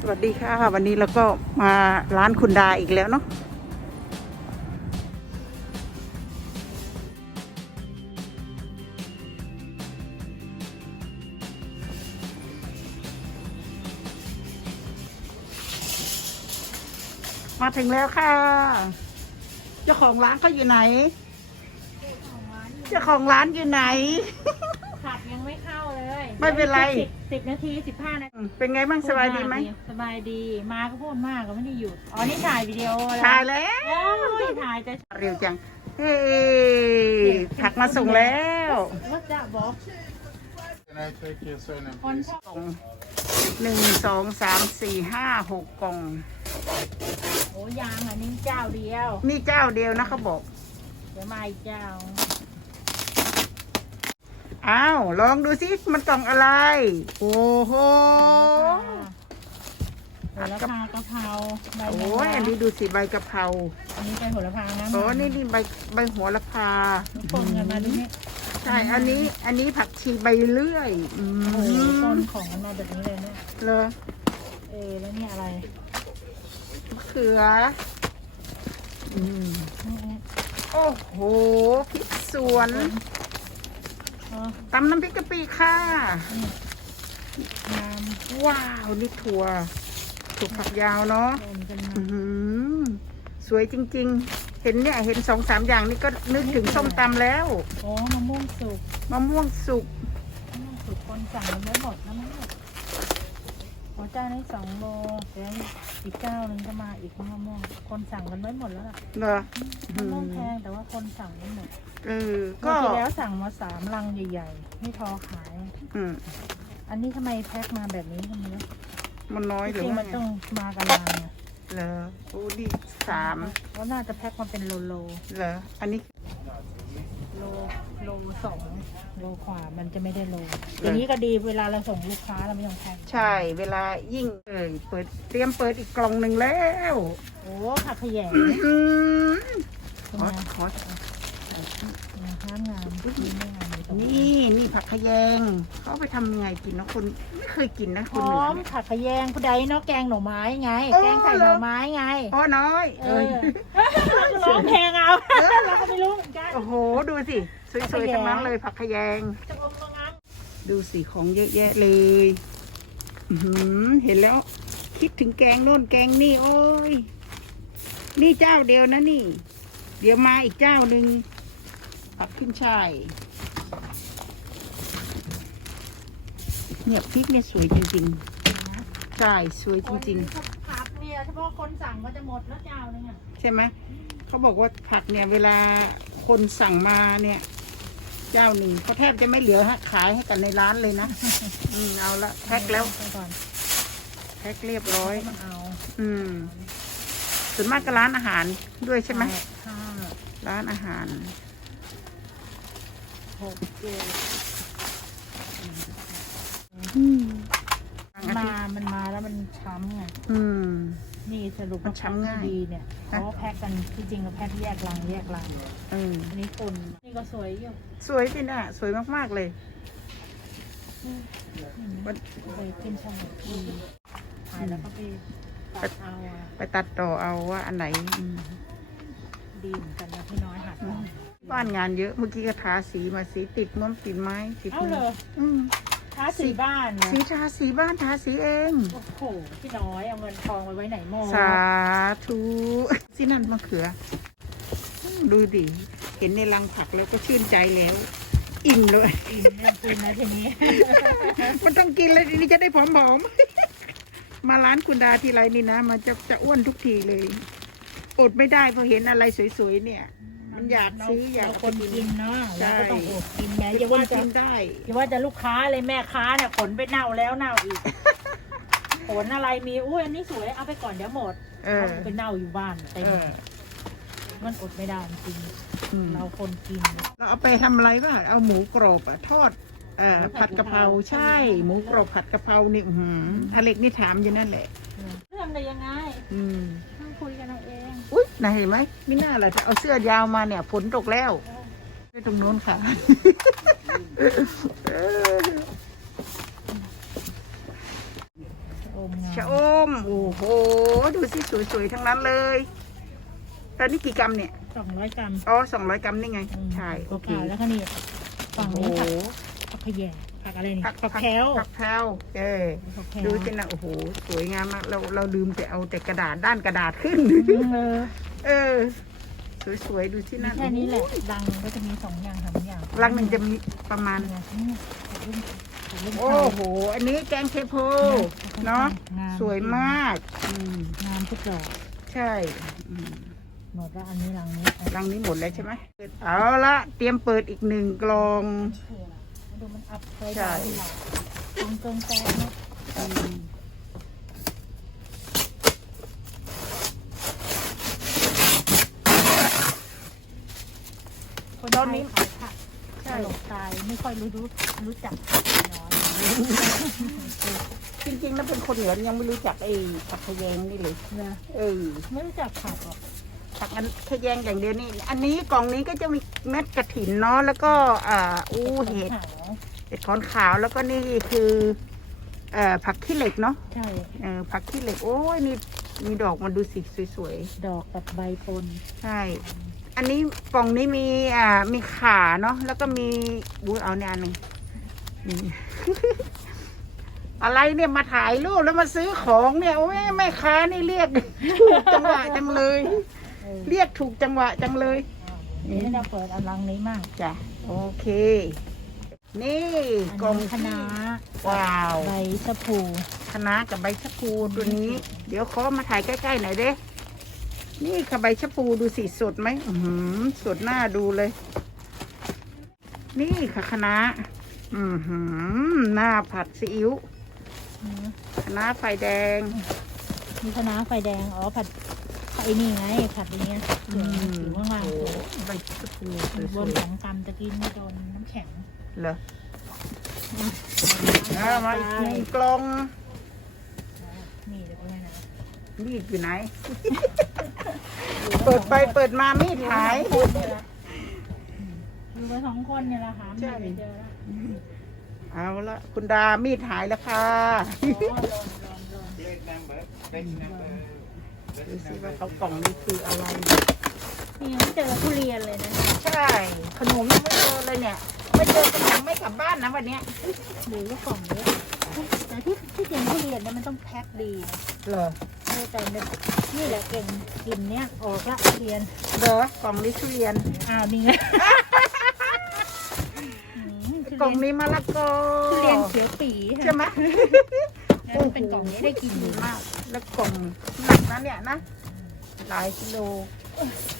สวัสดีค่ะ วันนี้เราก็มาร้านคุณดาอีกแล้วเนาะมาถึงแล้วค่ะ เจ้าของร้านเขาอยู่ไหน เจ้าของร้านอยู่ไหน ผัดยังไม่เข้าเลยไม่เป็นไร สิบ สิบนาทีสิบห้านาทีเป็นไงบ้างสบายดีไหมสบายดีมาก็พูดมากก็ไม่ได้หยุดอ๋อนี่ถ่ายวิดีโอแล้วถ่ายแล้ว โอ้ยถ่ายจะเร็วจัง เฮ้ยผักมาส่งแล้วว่าจะบอก Can I take your surname, คน please? ชอบกล่องหนึ่งสองสามสี่ห้าหกกล่อง โอ้ยางอันนี้เจ้าเดียว นี่เจ้าเดียวนะเขาบอก เดี๋ยวมาอีกเจ้า อ้าวลองดูสิมันกล่องอะไร โอ้โหโหระพากะเพราใบโอ้แมงยลัอันกนี้ดูสิใบกะเพราอันนี้เป็นโหระพานะโอ้นี่นี่ใบใบหัวละพาปนกันมาดูนี่ใช่อันนี้อันนี้ผักชีใบเลื่อยอืโอ้โหปมนของกันมาแบบนี้เลยเนี่ยเลยเออแล้วนี่อะไรมะเขืออืมนี่โอ้โหพริกสวนอ๋อ ตำน้ำพริกกะปิค่ะนี่น้ำว้าวนี่ถั่วถั่วฝักยาวเนาะรวมกันมาอื้อหือสวยจริง ๆ เห็นเนี่ย เห็นสองสามอย่างนี่ก็นึกถึงส้มตำแล้วโอ้มะม่วงสุกมะม่วงสุกมะม่วงสุกคนสั่งมันไม่หมดนะมันหมดหัวใจในสองโลเดี๋ยว อีกเจ้าหนึ่งก็มาอีกมะม่วงคนสั่งมันไม่หมดแล้วล่ะเหรอมะม่วงแพงแต่ว่าคนสั่งไม่หมดเออก็ก็ที่แล้วสั่งมาสามลังใหญ่ๆไม่พอขาย อืมอันนี้ทำไมแพ็คมาแบบนี้ทำไมวะมันน้อยจหรือริงๆว่ามันไงต้องมากันลังอะเหรอโอ้ดีสามแล้วน่าจะแพ็คมาเป็นโลโลเหรออันนี้โล โลสองโลขวามันจะไม่ได้โลอย่างนี้ก็ดีเวลาเราส่งลูกค้าเราไม่ต้องแพ็คใช่ เวลายิ่งเอ่ยเปิดเตรียมเปิดอีกกล่องหนึ่งแล้ว โอ้ผักขยงอื้อหือเป็นขอไงขอ งามงามนี่ไม่งามเลยตรงนี่นี่ผักขะแยงเขาเอาไปทำยังไงกินนะคนไม่เคยกินนะหคนเหนืออมเนี่ย ผักขยงผู้ใดเนาะแกงหน่อไม้ไงโอ้แกงใส่หน่อไม้ไงอ๋อน้อยเอเอ้ย อร้องเพลงเอาเราก็ไม่รู้เหมือนกัน โอ้โห ดูสิสวยๆทั้งนั้นเลยผักขะแยง จะอมก็งาม ดูสิของเยอะแยะเลยอือหือเห็นแล้ว คิดถึงแกงโน่นแกงนี่ โอ้ย นี่เจ้าเดียวนะนี่ เดี๋ยวมาอีกเจ้าหนึ่ง ผักขึ้นช่ายเนี่ยพริกเนี่ยสวยจริงๆใช่สวยจริงคนผักเนี่ยเฉพาะคนสั่งก็จะหมดแล้วเจ้านึงอะๆ ใช่ไหมเขาบอกว่าผักเนี่ยเวลาคนสั่งมาเนี่ย เจ้าหนึ่งเขาแทบจะไม่เหลือให้ขายให้กันในร้านเลยนะ อืมเอาละแพ็คแล้วไปก่อนแพ็คเรียบร้อย มาเอาอืมส่วนมากก็ร้านอาหารด้วยใช่ไหมห้าร้านอาหาร หกเจ็ดอืมมา มันมาแล้วมันช้ำไง อืม นี่สรุปมันช้ำง่าย ดีเนี่ยเขาก็แพ็กกันที่จริงเราแพ็กแยกลังแยกลังเอออันนี้คนนี่ก็สวยอยู่สวยสินะสวยมากๆเลยวันเคยขึ้นช่องหกทีถ่ายแล้วก็ไปตัดเอาอะไปตัดต่อเอาว่าอันไหนอืม ดีเหมือนกันนะพี่น้อยหัดเอา บ้านงานเยอะ เมื่อกี้ก็ทาสีมาสีติดม้วนติดไม้ติดเอามืเลอยอืมท้าสีบ้านนะสีทาสีบ้านทาสีเอง โอ้โหพี่น้อยเอาเงินทองไปไว้ไหนหมดสาธุที่นั่นมะเขืออืมดูดิ เห็นในรังผักแล้วก็ชื่นใจแล้ว อิ่มเลย กินไม่ต้องกินนะทีนี้ มันต้องกินเลยทีนี้จะได้ผอมๆ มาร้านคุณดาทีไรนี่นะ มันจะจะอ้วนทุกทีเลย อดไม่ได้พอเห็นอะไรสวยๆเนี่ย มันอยากซื้ออยากเรคนกินเนาะใช่เราก็ต้องอดกินไงจะอย่าว่าว่าจะกินได้อย่าว่าจะลูกค้าเลยแม่ค้าเนี่ยขนไปเน่าแล้วเน่าอีกขนอะไรมีอุ้ยอันนี้สวยเอาไปก่อนเดี๋ยวหมดเออเอาไปเน่าอยู่บ้านเต็มเออมันอดไม่ได้จริงอืมเราคนกิน เราเอาไปทำอะไรบ้างเอาหมูกรอบอะทอดเอ่อผัดกะเพราใช่ หมูกรอบผัดกะเพรานี่อื้อหืออเล็กนี่ถามอยู่นั่นแหละ เรื่องได้ยังไงอืม ต้องคุยกันเอาเอง อุ้ยไหนเห็นไหมไม่น่าเลยเอาเสื้อยาวมาเนี่ยฝนตกแล้วไปตรงโน้นค่ะอมงามชะอมสวยๆ ทั้งนั้นเลยแล้วนี่กี่กรัมเนี่ยสองร้อยกรัมอ๋อสองร้อยกรัมนี่ไงอืมใช่ โอเคขาวๆแล้วก็นี่ฝั่งโอ้นี้โหผักผักขยง ผักอะไรนี่ผักผักแพรวผักแพรวเออผักแพรวดูสินะโอ้โหสวยงามมากเราเราลืมแต่เอาแต่กระดาษด้านกระดาษขึ้น เออเออ สวยๆดูที่นั่นแค่นี้แหละรังก็จะมีสองอย่างสามอย่างรังหนึ่งจะมีประมาณเนี่ยนี่ผักบุ้งผักบุ้งโอ้โห อันนี้แกงเทโพเนาะงามสวยมากอืมงามทุกดอกใช่อืมหมดแล้วอันนี้รังนี้รังนี้หมดแล้วใช่ไหมเอาละเตรียมเปิดอีกหนึ่งกล่อง ดูมันอัพไปใช่ ได้ตรงตรงแต่เนาะอืมคนไทยขายผักตลกตายไม่ค่อยรู้รู้รู้จักน้อย จริงๆแล้วเป็นคนเหนือยังไม่รู้จักไอ้ผักขยงนี่เลยนะเออไม่รู้จักผักหรอกผักอันขยงอย่างเดียวนี่ อันนี้กล่องนี้ก็จะมีเม็ดกระถินเนาะแล้วก็อ่าอู้เห็ดขาว เห็ดขอนขาวแล้วก็นี่คือเอ่อผักขี้เหล็กเนาะใช่เออผักขี้เหล็กโอ้ยนี่มีดอกมาดูสิสวยดอกกับใบปนๆใช่ อันนี้กล่องนี้มีอ่ามีขาเนาะแล้วก็มีบูเอาเนี่ยอันหนึ่งนี่ อะไรเนี่ยมาถ่ายรูปแล้วมาซื้อของเนี่ยโอ้ยแม่ค้านี่เรียก ถูกจังหวะจังเลย เออเรียกถูกจังหวะจังเลย นี่จะเปิดอันรังนี้มั่งจ้ะโอเค นี่อันกล่องนี้คะน้าว้าวใบชะพูคณะกับใบชะพูตัวนี้ เดี๋ยวขอมาถ่ายใกล้ๆหน่อยเด้ นี่ค่ะใบชะพูดูสิสดไหมอือหือสดหน้าดูเลย นี่ค่ะคณะอือหือหน้าผัดซีอิ๊วอืมคณะไฟแดง มีคะน้าไฟแดง อ๋อผัดไอ้นี่ไงผัดอย่างเงี้ยเหลืองอยู่ข้างล่างโอ้ใบชะพูสบวนยสองกรัมตะกี้ไม่โดนน้ำแข็งๆ เหรอเอามาอีกหนึ่งกล่องนี่เดี๋ยวไปนะมีดอยู่ไหน เปิดไปเปิดมามีดหาย อยู่ไปสองคนเนี่ยแหละหาใช่ไม่เจอแล้วเอาละคุณดามีดหายแล้วค่ะอ๋อหล่นหล่นหล่น Plate number, batch number. ดูสิว่าเขากล่องนี้คืออะไร นี่ยังไม่เจอทุเรียนเลยนะ ใช่ ขนมยังไม่เจอเลยเนี่ย ไม่เจอขนมไม่กลับบ้านนะวันเนี้ยหรือว่ากล่องเยอะแต่ที่ที่จริงทุเรียนเนี่ยมันต้องแพ็คดีนะเหรอเออแต่เนี่ยนี่แหละเก่งกลิ่นเนี้ยออกละทุเรียนเหรอกล่องนี้ทุเรียนอ้าวนี่ไงอืมทุกล่องเรียนนี้มะละกอทุเรียนเขียวปีใช่ไหมแล้วมันเป็นกล่องนี้ได้กินดีดีมากมาก แล้วกล่องหนักนะเนี่ยนะหลายกิโลไม่ได้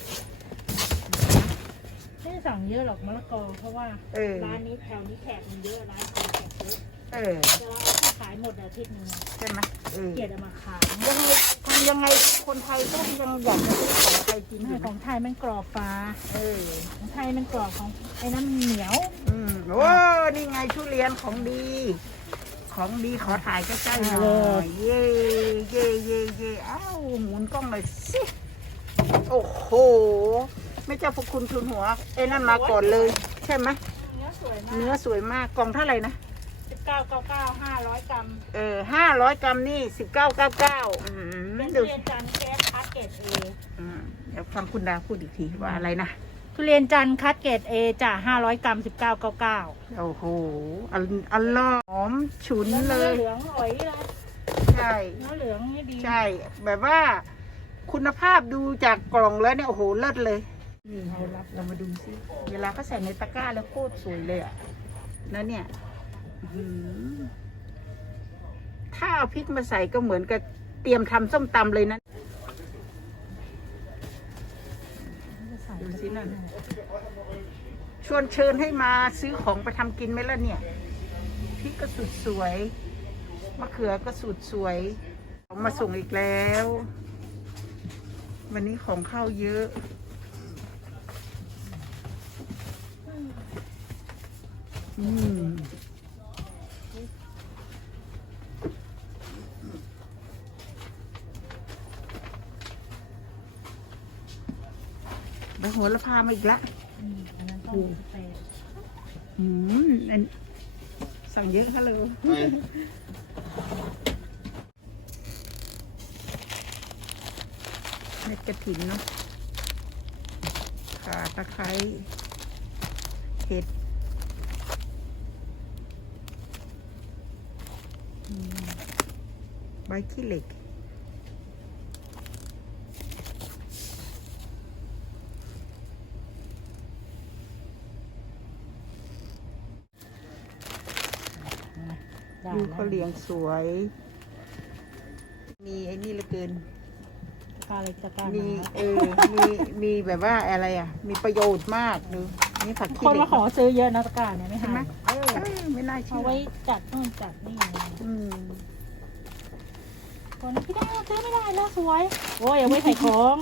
สั่งเยอะหรอกมะละกอเพราะว่าเออ ร้านนี้แถวนี้แขกมันเยอะร้านคนแขกเยอะเออแต่เราเอาที่ขายหมดอาทิตย์หนึงอะใช่ไหมเออเกลียดเอามาขายยังไงทำยังไงคนไทยก็ยังอยากจะซื้อของไทยกินอยู่ขนะองไทยมันกรอบฟ้าเออของไทยมันกรอบของไอ้นั้นมันเหนียวอืมโอ้นี่ไงทุเรียนของดี ของดีขอถ่ายใกล้ๆหน่อยเย่เย่เย่เย่อ้าวหมุนกล้องหน่อยสิโอ้โหไม่เจ้าพระคุณทุนหัวไอ้นั่นมาก่อนเลย ใช่ไหมเนื้อสวยมากเนื้อสวยมากกล่องเท่าไหร่นะสิบเก้าเก้าเก้าห้าร้อยกรัมเออห้าร้อยกรัมนี่สิบเก้าเก้าเก้าเป็นทุดูเรียนจันทร์แก๊สคัสเกตเออืมเดี๋ยวฟังคุณดาพูดอีกทีว่าอะไรนะทุเรียนจันทร์คัสเกตเอจ้ะห้าร้อยกรัมสิบเก้าเก้าเก้าโอ้โหอันอันล่อหอมฉุนแล้วเลเนื้อย เหลืองอ่อยเลยใช่ เนื้อเหลืองนี่ดีใช่ แบบว่าคุณภาพดูจากกล่องแล้วเนี่ยโอ้โหเลิศเลย นี่เรารับเรามาดูซิเวลาเขาใส่ในตะกร้าแล้วโคตรสวยเลยอะแล้วเนี่ยถ้าเอาพริกมาใส่ก็เหมือนกับเตรียมทำส้มตำเลยนะดูสินั่นชวนเชิญให้มาซื้อของไปทำกินไหมล่ะเนี่ยพริกก็สุดสวยมะเขือก็สุดสวยของมาส่งอีกแล้ว วันนี้ของเข้าเยอะ อืมไป โหัวละพามาอีกละอืมอันนั้นต้องสเปรย์อืมอันสั่งเยอะฮัลโหล Hi. เม็ดกระถินเนาะข่าตะไคร้เห็ดอืมใบขี้เหล็ก ด้ดูแล้วเขาเลี้ยงสวย มีไอ้นี่เหลือเกิน ปลาเล็กตะกร้ามีนะเออ มีมีแบบว่าอะไรอะ มีประโยชน์มากดูนี่ผักคขี้นเหล็มากขอซื้อเยอะนะตะกร้าเนี่ยไม่ใช่หาไหมยเออไม่น่าเชื่เอาอไว้จัดนู่นจัดนี่ไงอืมคนพี่ได้ซื้อไม่ได้แล้วสวย โอ้ยเอาไว้ใส่ของ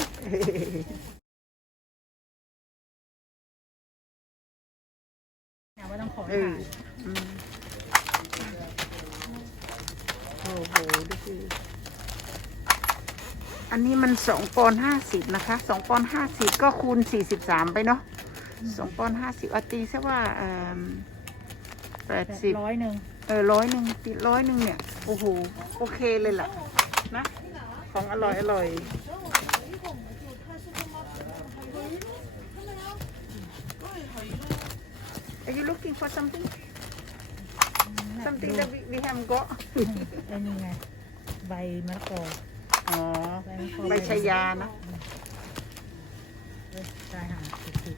สองปอนห้าสิบนะคะสองปอนห้าสิบก็คูณสี่สิบสามไปเนาะสองปอนห้าสิบอาตีซะว่าเอ่อแปดสิบร้อยหนึ่งเออร้อยหนึ่งติดร้อยหนึ่งเนี่ย โอ้โห โอเคเลยล่ะ นะ ของอร่อยอร่อย Are you looking for something something that we, we haven't got ไอ้นี่ไง ใบมะละกอ อ๋อใบมะละกอใบชายานะเอ้ยชายหาดติด